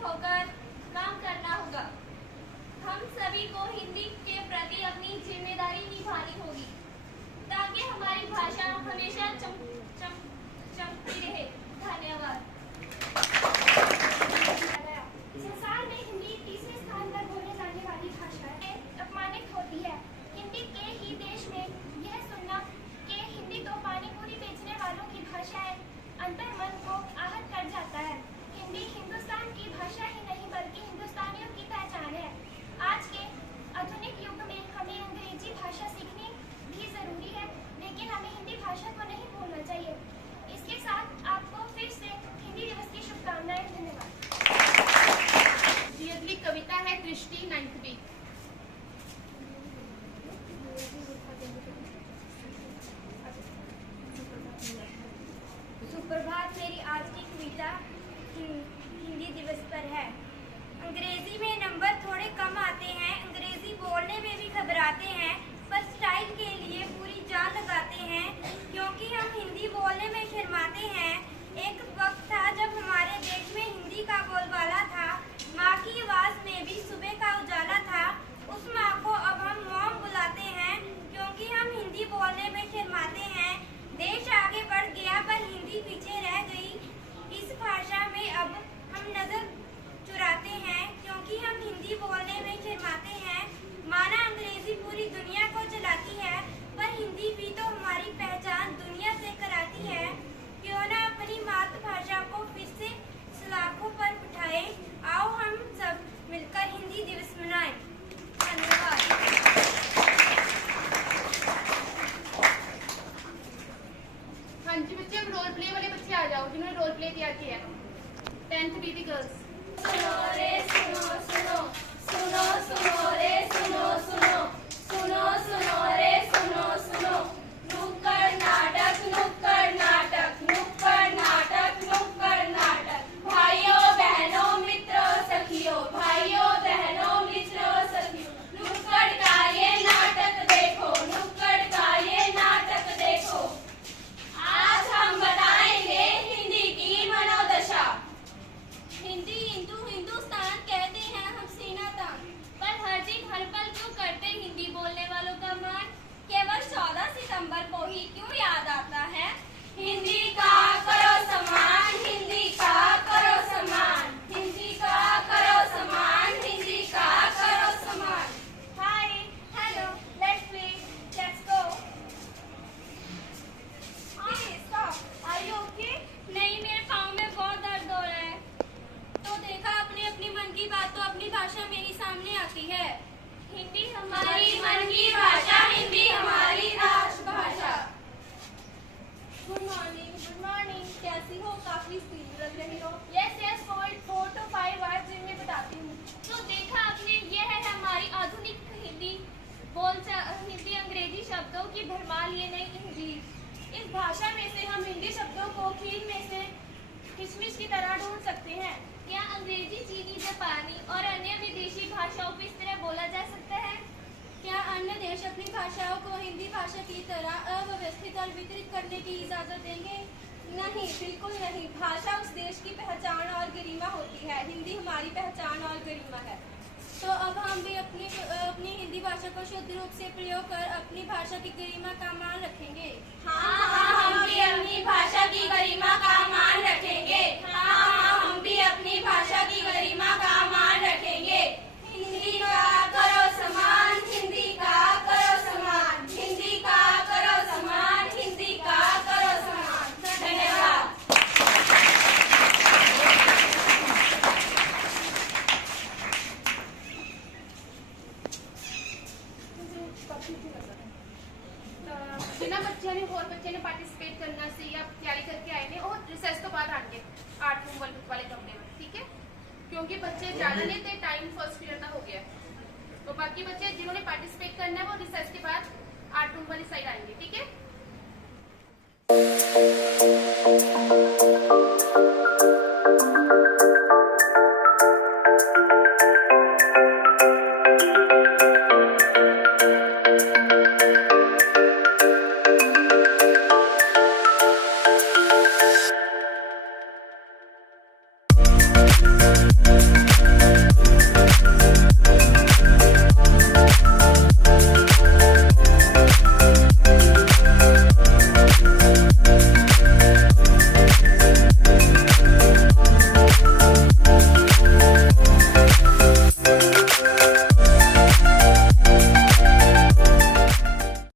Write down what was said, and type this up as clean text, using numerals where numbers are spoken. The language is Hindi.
एकजुट होकर काम करना होगा। हम सभी को हिंदी के प्रति अपनी जिम्मेदारी निभानी होगी ताकि हमारी भाषा हमेशा चमकती रहे। धन्यवाद। संसार में हिंदी तीसरे स्थान पर बोले जाने वाली भाषा है। अपमानित होती है हिंदी के ही देश में यह सुनना कि हिंदी तो पानी पूरी बेचने वालों की भाषा है, अंतर मन को आहत कर जाता है। हिंदी हिंदुस्तान की भाषा ही नहीं बल्कि हिंदुस्तानियों की पहचान है। आज के आधुनिक युग में हमें अंग्रेजी भाषा सीखनी भी जरूरी है, लेकिन हमें हिंदी भाषा को नहीं भूलना चाहिए। इसके साथ आपको फिर से हिंदी दिवस की शुभकामनाएं। धन्यवाद। जी अगली कविता है दृष्टि 9th B। सुप्रभात। मेरी आज की कविता हिंदी दिवस पर है। अंग्रेजी में नंबर थोड़े कम आते हैं, अंग्रेजी बोलने में भी घबराते हैं, पर स्टाइल के लिए पूरी जान लगाते हैं क्योंकि हम हिंदी बोलने में शर्माते हैं। एक वक्त था जब हमारे देश में हिंदी का बोलबाला था, माँ की आवाज में भी सुबह का उजाला था। उस माँ को अब हम मॉम बुलाते हैं क्योंकि हम हिंदी बोलने में शर्माते हैं। देश आगे बढ़ गया पर हिंदी पीछे रह गई। इस भाषा में अब हम नजर चुराते हैं क्योंकि हम हिंदी बोलने में शर्माते हैं। माना अंग्रेजी पूरी दुनिया को चलाती है, पर हिंदी भी तो हमारी पहचान दुनिया से कराती है। क्यों ना अपनी मातृभाषा को फिर से सलाखों पर उठाए। आओ हम सब मिलकर हिंदी दिवस मनाएं। धन्यवाद। हाँ जी बच्चे, अब रोल प्ले वाले बच्चे आ जाओ जिन्होंने रोल प्ले तैयार किया है। 10th B girls. सुनो रे सुनो सुनो, सुनो सुनो रे सुनो सुनो, सुनो सुनो रे सुनो सुनो। नुक्कड़ नाटक, नुक्कड़ नाटक, नुक्कड़ नाटक, नुक्कड़ नाटक। भाइयों बहनों मित्रों सखियों, भाइयों बहनों मित्रों सखियों, नुक्कड़ का ये नाटक देखो, नुक्कड़ का ये नाटक देखो। आज हम बताएंगे हिंदी की मनोदशा। हिंदी हिंदू हिंदुस्तान कहते हैं हम सीना तान, पर हर दिन हर पल क्यों करते हिंदी बोलने वालों का मान? केवल 14 सितंबर को ही क्यों याद आता है? हिंदी का करो सम्मान, हिंदी का करो सम्मान, हिंदी का करो सम्मान, हिंदी का करो सम्मान। Hi, hello, let's play, let's go. Stop, are you okay? नहीं, मेरे पाँव में बहुत दर्द हो रहा है। तो देखा, अपनी अपनी मन की बात तो अपनी भाषा में ही सामने आती है। हिंदी हमारी मन की भाषा, हिंदी हमारी राष्ट्रभाषा। Good morning, good morning. कैसी हो? काफी सीरियस लग रही हो। यस यस, 4 to 5 वर्ड्स जिनमें बताती हूँ। तो देखा आपने, ये है हमारी आधुनिक हिंदी हिंदी अंग्रेजी शब्दों की भरमार, ये नई हिंदी। इस भाषा में से हम हिंदी शब्दों को खीर में से किशमिश की तरह ढूंढ सकते हैं। क्या अंग्रेजी, चीनी, जापानी और अन्य विदेशी भाषाओं को इस तरह बोला जा सकता है? क्या अन्य देश अपनी भाषाओं को हिंदी भाषा की तरह अव्यवस्थित और वितरित करने की इजाजत देंगे? नहीं, बिल्कुल नहीं। भाषा उस देश की पहचान और गरिमा होती है। हिंदी हमारी पहचान और गरिमा है। तो अब हम भी अपनी हिंदी भाषा को शुद्ध रूप से प्रयोग कर अपनी भाषा की गरिमा का मान रखेंगे। हाँ, हम भी अपनी भाषा की गरिमा का मान रखेंगे। हाँ, हम भी अपनी भाषा की गरिमा का मान रखेंगे। हिंदी का करो सम्मान, हिंदी का करो सम्मान, हिंदी का करो सम्मान, हिंदी का करो सम्मान। धन्यवाद। जिन्ना बच्चों ने और बच्चे ने पार्टिसिपेट करना सी या तैयारी करके आए ने और रिसेस तो बाद आएंगे 8 रूम वाले कमरे में, ठीक है? क्योंकि बच्चे ज्यादा नहीं थे, टाइम फर्स्ट पीरियड का हो गया। तो बाकी बच्चे जिन्होंने पार्टिसिपेट करना है वो रिसेस के बाद 8 रूम वाली साइड आएंगे, ठीक है?